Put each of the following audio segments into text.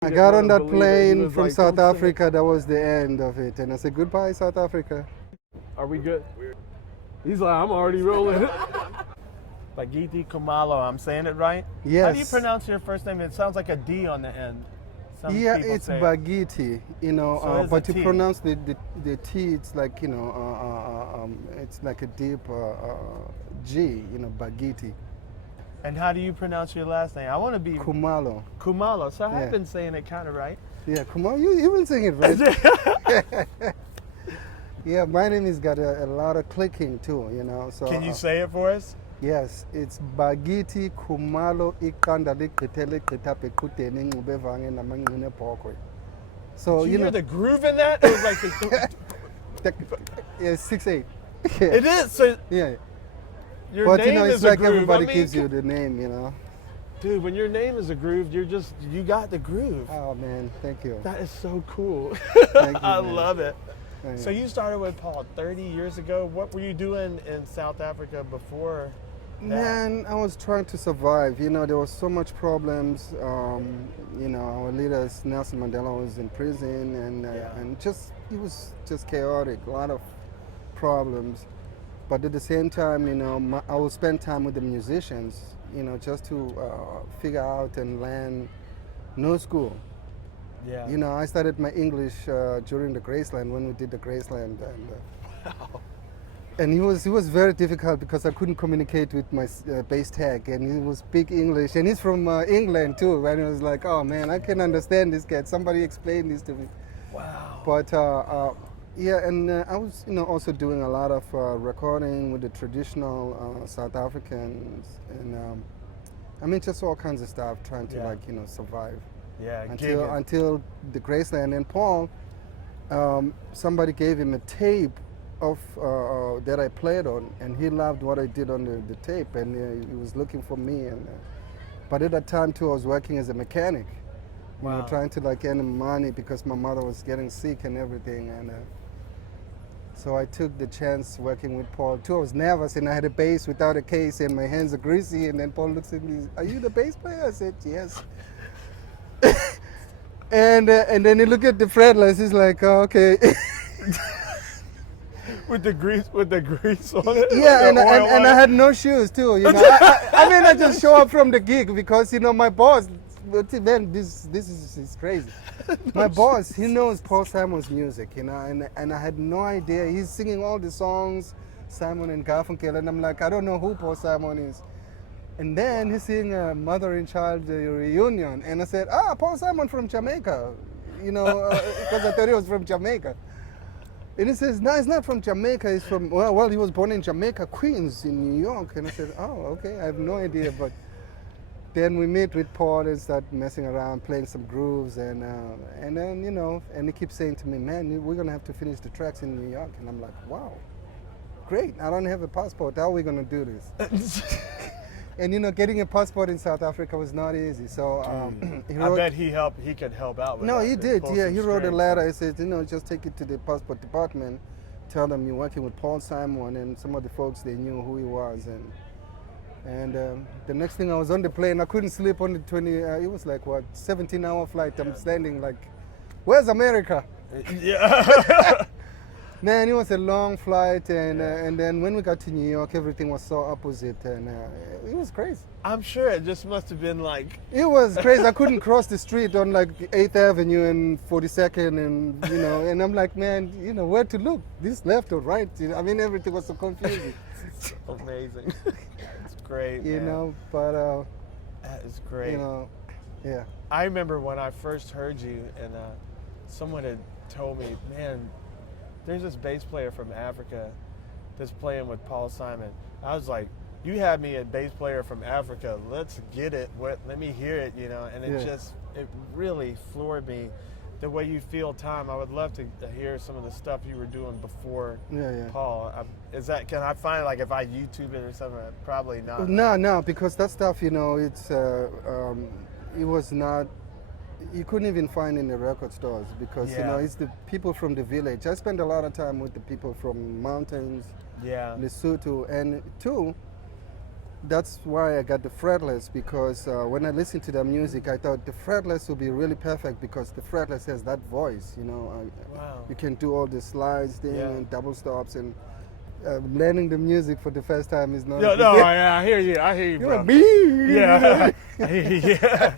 I got on that plane from South Africa. That was the end of it. And I said, goodbye, South Africa. Are we good? He's like, I'm already rolling. Bakithi Kumalo, I'm saying it right? Yes. How do you pronounce your first name? It sounds like a D on the end. Yeah, it's Bakithi, So but a to T. pronounce the T, it's like, it's like a deep G, Bakithi. And how do you pronounce your last name? I want to be Kumalo. Kumalo. So I've Yeah. been saying it kind of right. Yeah, Kumalo, you've been saying it right. Yeah, my name has got a lot of clicking too, So Can you say it for us? yes, it's Bakithi Kumalo iqanda liqithele qitha bequdeni ingcube evange namangqine ebhokhwe. So Did you hear the groove in that? It was like the, yeah, 6/8. it is. So Yeah. your But name it's is like a groove. everybody I mean, gives you the name, Dude, when your name is a groove, you got the groove. Oh man, thank you. That is so cool. Thank you, I man. love it. Thank So you. you started with Paul 30 years ago. What were you doing in South Africa before that? Man, I was trying to survive. There was so much problems. Our leaders, Nelson Mandela, was in prison, and it was just chaotic. A lot of problems. But at the same time, I would spend time with the musicians, just to figure out and learn no school. Yeah. I started my English during the Graceland, when we did the Graceland, Wow. and it was very difficult because I couldn't communicate with my bass tech, and he was speak English, and he's from England too, and it was like, oh man, I can understand this guy. Somebody explain this to me. Wow. But yeah, and I was also doing a lot of recording with the traditional South Africans, and just all kinds of stuff, trying to survive. Yeah. Until the Graceland. And Paul, somebody gave him a tape of that I played on, and he loved what I did on the tape, and he was looking for me. But at that time too, I was working as a mechanic, Wow. trying to earn money because my mother was getting sick and everything, and so I took the chance working with Paul too. I was nervous, and I had a bass without a case, and my hands are greasy. And then Paul looks at me, "Are you the bass player?" I said, "Yes." And then he looked at the fretless. He's like, oh, "Okay." with the grease on it. Yeah, the oil on I it. had no shoes too. I just show up from the gig because my boss. Man, this is crazy. My boss, he knows Paul Simon's music, and I had no idea. He's singing all the songs, Simon and Garfunkel, and I'm like, I don't know who Paul Simon is. And then he's singing a Mother and Child reunion, and I said, Paul Simon from Jamaica, because I thought he was from Jamaica. And he says, no, he's not from Jamaica. He's from, well, he was born in Jamaica, Queens, in New York. And I said, oh, okay, I have no idea. But then we meet with Paul and start messing around, playing some grooves. And then, and he keeps saying to me, man, we're going to have to finish the tracks in New York. And I'm like, wow, great. I don't have a passport. How are we going to do this? And, getting a passport in South Africa was not easy. So I bet he could help out with No, that. he did. Pull Yeah, some he wrote a strings. letter. He said, just take it to the passport department, tell them you're working with Paul Simon, and some of the folks, they knew who he was. And the next thing, I was on the plane. I couldn't sleep on the it was like, 17-hour flight. I'm standing like, where's America? Yeah. Man, it was a long flight, and then when we got to New York, everything was so opposite, and it was crazy. I'm sure it just must have been like. It was crazy. I couldn't cross the street on 8th Avenue and 42nd, and and I'm like, man, where to look? This left or right? Everything was so confusing. Amazing. It's great. But that is great. Yeah. I remember when I first heard you, and someone had told me, man, there's this bass player from Africa that's playing with Paul Simon. I was like, you had me at bass player from Africa. Let's get it. Let me hear it, And it really floored me the way you feel time. I would love to hear some of the stuff you were doing before Paul. Can I find if I YouTube it or something? Probably not. No, because that stuff, it's it was not. You couldn't even find in the record stores because it's the people from the village. I spent a lot of time with the people from mountains, Yeah. Lesotho, and two, that's why I got the fretless, because when I listened to the music, I thought the fretless would be really perfect because the fretless has that voice, you know. Wow. You can do all the slides thing Yeah. and double stops, and learning the music for the first time is not. I hear you. I hear you, You're bro. like, me. Yeah. Yeah.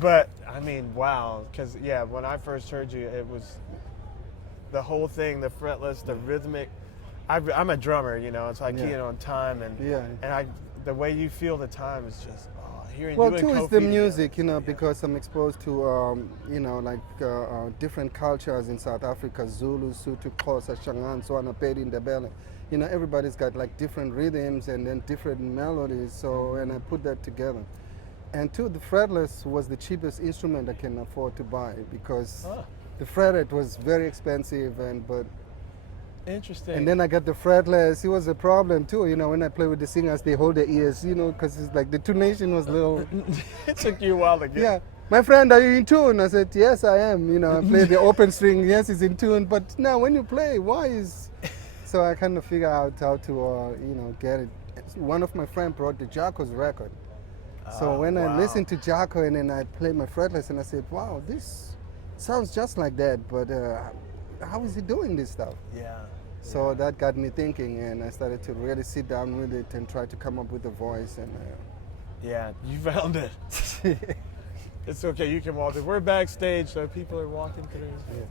But I mean, wow. Because when I first heard you, it was the whole thing, the fretless, the rhythmic. I'm a drummer, you know, so I key in on time, and the way you feel the time is just hearing. Well, you too, and it's the Kofi music, you know, together. because I'm exposed to, you know, like different cultures in South Africa: Zulu, Sotho, Xhosa, Shangaan, Tswana, Pedi, Ndebele. You know, everybody's got like different rhythms and then different melodies. So, and I put that together. And two, the fretless was the cheapest instrument I can afford to buy, because the fretted was very expensive, but. Interesting. And then I got the fretless. It was a problem too, you know, when I play with the singers, they hold their ears, you know, because it's like the tonation was little. It took you a while to get. Yeah. My friend, are you in tune? I said, yes, I am. You know, I play the open string. Yes, it's in tune. But now when you play, why is... So I kind of figure out how to, you know, get it. One of my friends brought the Jacko's record. So when I listened to Jacko and then I played my fretless and I said, wow, this sounds just like that, but how is he doing this stuff? Yeah. So that got me thinking, and I started to really sit down with it and try to come up with a voice. And yeah, you found it. It's okay, you can walk it. We're backstage, so people are walking through. Yeah.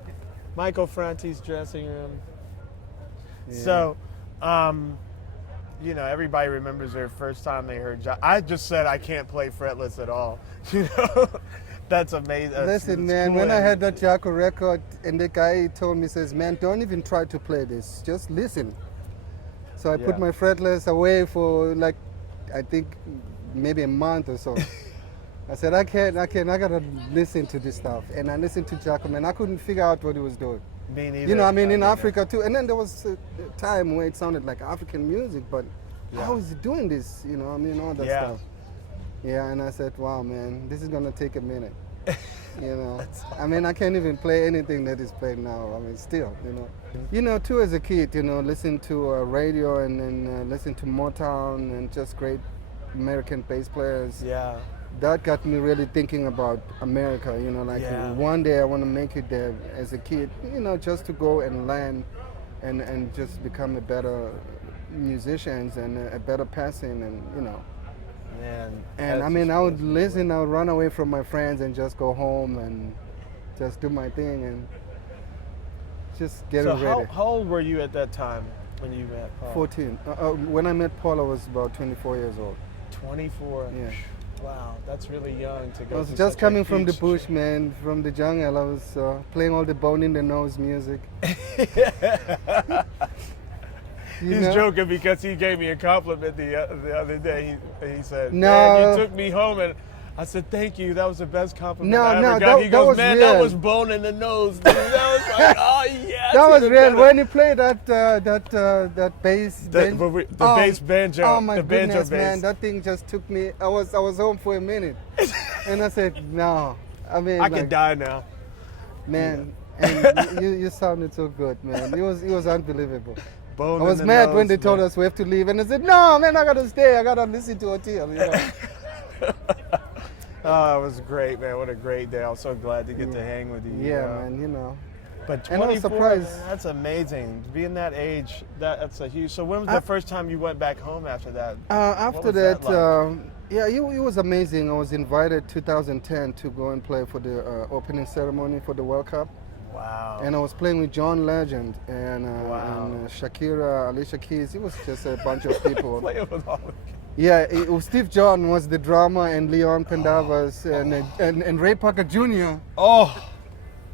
Michael Franti's dressing room. Yeah. So, you know, everybody remembers their first time they heard I just said I can't play fretless at all. You know, that's amazing. Listen, man, cool. when I had that Jacko record, and the guy told me, says, man, don't even try to play this, just listen. So I put my fretless away for like, I think maybe a month or so. I said, I gotta listen to this stuff. And I listened to Jacko, man, I couldn't figure out what he was doing. Me neither. You know, I mean, in Africa too. And then there was a time where it sounded like African music, but how is he doing this? You know, I mean, all that stuff. Yeah, and I said, wow, man, this is going to take a minute. You know, I mean, I can't even play anything that is played now. I mean, still, you know. You know, too, as a kid, you know, listen to radio and then listen to Motown and just great American bass players. Yeah. That got me really thinking about America, you know, like one day I want to make it there as a kid, you know, just to go and learn and just become a better musician and a better person, and, you know. Man, and I mean, I would listen, I would run away from my friends and just go home and just do my thing and just get ready. So how old were you at that time when you met Paul? 14. When I met Paul, I was about 24 years old. 24? Yeah. Wow, that's really young to go. I was just coming from the bush, man, from the jungle. I was playing all the bone in the nose music. He's joking because he gave me a compliment the other day. He said, no. Man, you took me home, and I said, thank you. That was the best compliment I ever got. He goes, man, real. That was bone in the nose, dude. That was like, oh, yes. That was real. When he played that bass. The bass banjo. Oh, my the banjo goodness, bass. man. That thing just took me. I was home for a minute. And I said, no. I mean, I could die now. Man, and you sounded so good, man. It was unbelievable. Bone I was mad when they told us we have to leave, and I said, no, man, I got to stay. I got to listen to Oteil, you know. Oh, it was great, man. What a great day. I was so glad to get to hang with you. Yeah, man, you know. But 24, and I was surprised. Man, that's amazing. Being that age, that's a huge. So when was the first time you went back home after that? After that, like? Yeah, it was amazing. I was invited 2010 to go and play for the opening ceremony for the World Cup. Wow. And I was playing with John Legend and Shakira, Alicia Keys. It was just a bunch of people. Playing with all the kids. Yeah, Steve John was the drummer, and Leon Pendavas and Ray Parker Jr. Oh.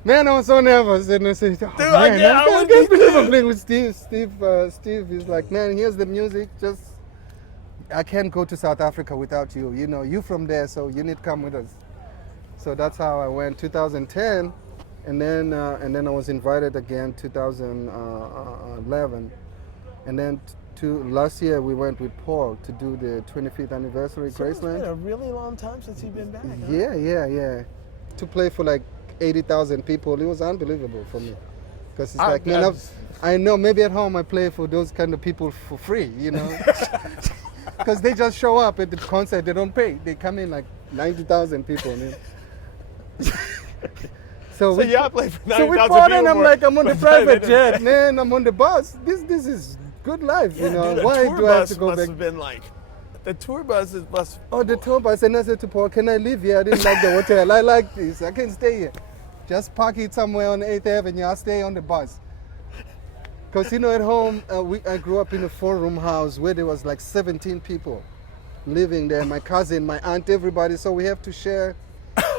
Man, I was so nervous. And I said, oh, dude, man, I would can't believe I'm playing with Steve. Steve is like, man, here's the music. Just, I can't go to South Africa without you. You know, you from there, so you need to come with us. So that's how I went 2010. And then I was invited again 2011, and then last year we went with Paul to do the 25th anniversary Graceland. It's been a really long time since you've been back. Huh? Yeah. To play for like 80,000 people, it was unbelievable for me. Because it's like, man, I know maybe at home I play for those kind of people for free, you know. because they just show up at the concert. They don't pay. They come in like 90,000 people. Man. So y'all play for 90,000 So we people. bought and I'm like, I'm on the private They jet, man. I'm on the bus. This is good life, Yeah, you know. dude, Why tour do I have bus to go must back? have been like, the tour buses must. Oh, the tour bus. And I said to Paul, can I live here? I didn't like the hotel. I like this. I can stay here. Just park it somewhere on 8th Avenue. I'll stay on the bus. Because, you know, at home, I grew up in a 4-room house where there was like 17 people living there. My cousin, my aunt, everybody. So we have to share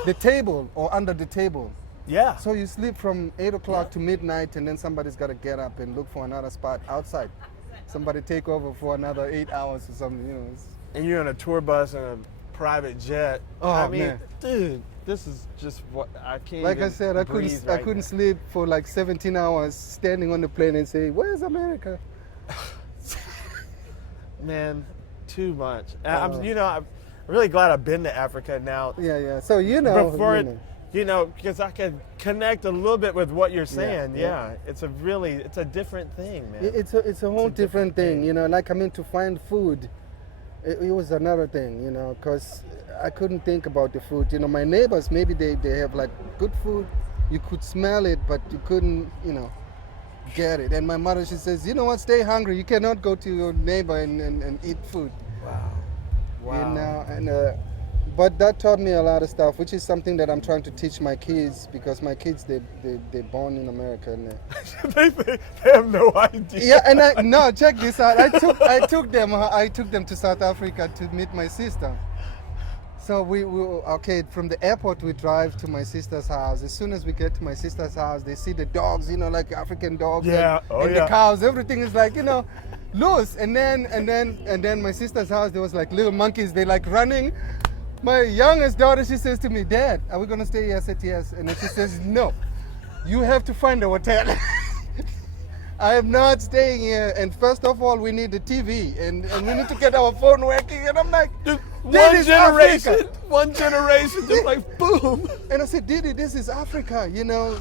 the table or under the table. Yeah. So you sleep from 8 o'clock to midnight, and then somebody's got to get up and look for another spot outside. Somebody take over for another 8 hours or something, you know. And you're on a tour bus and a private jet. Oh, I mean, man. dude, this is just what I can't. Like even I said, I breathe couldn't right now. sleep for like 17 hours standing on the plane and say, "Where's America?" Man, too much. I'm really glad I've been to Africa now. Yeah. So Before you know. because I can connect a little bit with what you're saying. yeah. It's a different thing, man. It's a whole different thing, thing. you know. Like, I mean, to find food, it was another thing, you know, because I couldn't think about the food. You know, my neighbors, maybe they have like good food. You could smell it, but you couldn't, you know, get it. And my mother, she says, you know what, stay hungry. You cannot go to your neighbor and eat food. Wow. You know, but that taught me a lot of stuff, which is something that I'm trying to teach my kids, because my kids, they're born in America. And they have no idea. yeah, and check this out. I took them to South Africa to meet my sister. So we from the airport we drive to my sister's house. As soon as we get to my sister's house, they see the dogs, you know, like African dogs. Yeah. And the cows. Everything is like, you know, loose. And then my sister's house, there was like little monkeys. They like running. My youngest daughter, she says to me, "Dad, are we gonna stay here?" I said, "Yes." And then she says, "No, you have to find a hotel." I am not staying here. And first of all, we need the TV, and we need to get our phone working. And I'm like, one generation, just like boom. And I said, "Didi, this is Africa, you know.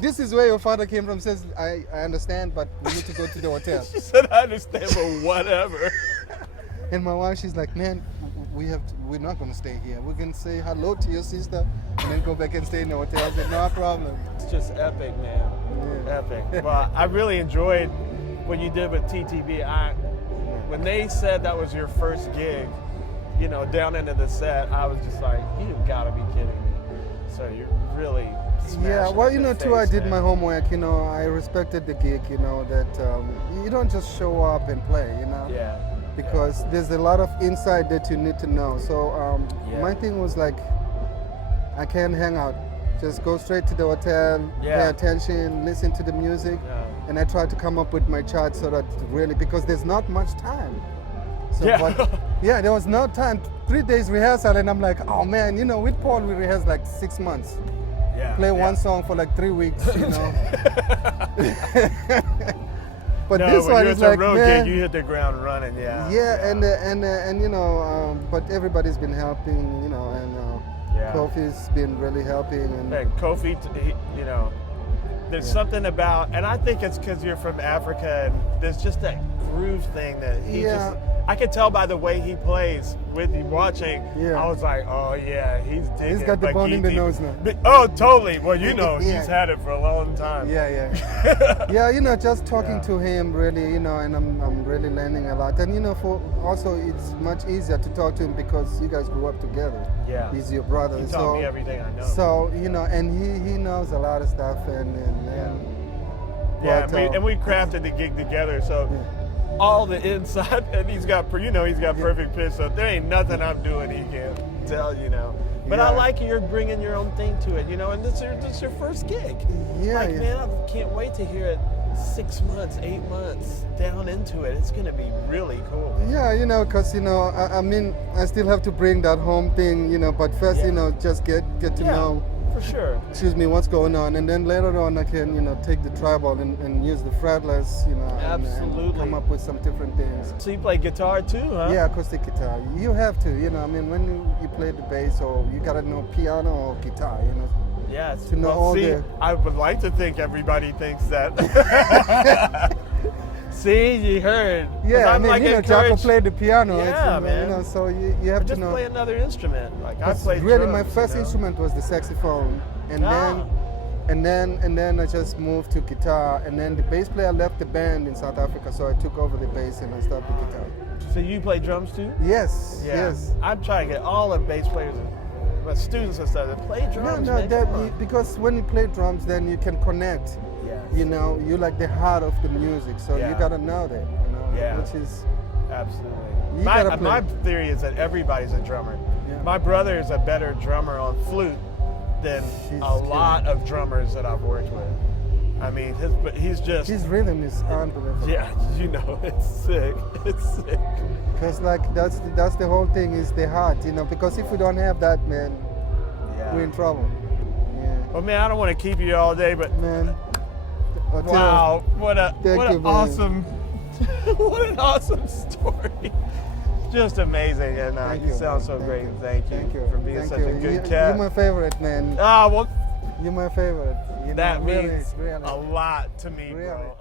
This is where your father came from." Says, I understand, but we need to go to the hotel." She said, "I understand, but whatever." And my wife, she's like, "Man, we're not going to stay here. We're going to say hello to your sister and then go back and stay in the hotel." I said, "No problem." It's just epic, man. Yeah. Epic. Well, I really enjoyed what you did with TTB. When they said that was your first gig, you know, down into the set, I was just like, "You've got to be kidding me." So you're really Yeah, well, you know, too, I did my home. homework. You know, I respected the gig. You know that you don't just show up and play. You know. Yeah. Because there's a lot of insight that you need to know. So Yeah. my thing was like, I can't hang out. Just go straight to the hotel, pay Yeah. attention, listen to the music. Yeah. And I try to come up with my chart so that really, because there's not much time. So, Yeah. but, yeah, there was no time. 3 days rehearsal, and I'm like, oh man, you know, with Paul we rehearsed like 6 months. Yeah. Play one song for like 3 weeks, you know. But no, this when one you're is at like, the road man, gig, you hit the ground running. Yeah. yeah, and you know, but everybody's been helping, you know, and Yeah. Kofi's been really helping, and And Kofi, you know, there's something about, and I think it's because you're from Africa, and there's just that groove thing that he Yeah. I could tell by the way he plays with you watching. Yeah. I was like, oh yeah, he's digging. He's got the bone in the Bakithi. nose now. Oh, totally. Well, you know, Yeah. he's had it for a long time. yeah, yeah, you know, just talking to him really, you know, and I'm really learning a lot, and you know, for also it's much easier to talk to him because you guys grew up together. Yeah. He's your brother. He taught me everything I know. So you know, and he knows a lot of stuff, and Yeah, but, and we crafted the gig together, so all the inside, and he's got perfect pitch, so there ain't nothing I'm doing he can't tell, you know. But I Yeah. like you're bringing your own thing to it, you know, and this is your first gig. Yeah, like, yeah. man, I can't wait to hear it 6 months, 8 months down into it. It's gonna be really cool. Yeah, you know, because, you know, I mean, I still have to bring that home thing, you know, but first, you know, just get to know, for sure. what's going on. And then later on, I can, you know, take the tribal and use the fretless, you know, and Absolutely. come up with some different things. So you play guitar too, huh? Yeah, acoustic guitar. You have to, you know, I mean, when you play the bass, or you got to know piano or guitar, you know. Yes. To know all the- I would like to think everybody thinks that. See, you heard. 'Cause Yeah, I I'm mean, like you know, Jocko encouraged- played the piano. Yeah, man. You know, so you have Just to know. play another instrument. Like I That's played really, drums, my first you know? instrument was the saxophone, and Ah. then I just moved to guitar, and then the bass player left the band in South Africa, so I took over the bass and I started the guitar. So you play drums too? Yes, Yeah. yes. I'm trying to get all the bass players, but students and stuff, that play No, drums. no, man, that, come on. because when you play drums, then you can connect. Yes. You know, you're like the heart of the music, so Yeah. you gotta know that. You know, Yeah. which is Absolutely. You gotta My play. theory is that everybody's a drummer. Yeah. My brother is a better drummer on flute than He's a lot of drummers that I've worked with. I mean, he's just, his rhythm is unbelievable. yeah, you know, it's sick. It's sick. Because like that's the whole thing is the heart, you know. Because if we don't have that, man, we're in Yeah. trouble. Yeah, Well, man, I don't want to keep you all day, but man. Oteil, wow, what Thank an you, man. awesome, what an awesome story. Just amazing, and Thank you sound man. so Thank great. you. Thank you Thank you for being Thank such you. a good You're cat. my favorite, man. Ah, well, You're my favorite. You know, that really, means really. a lot to me, Really. bro.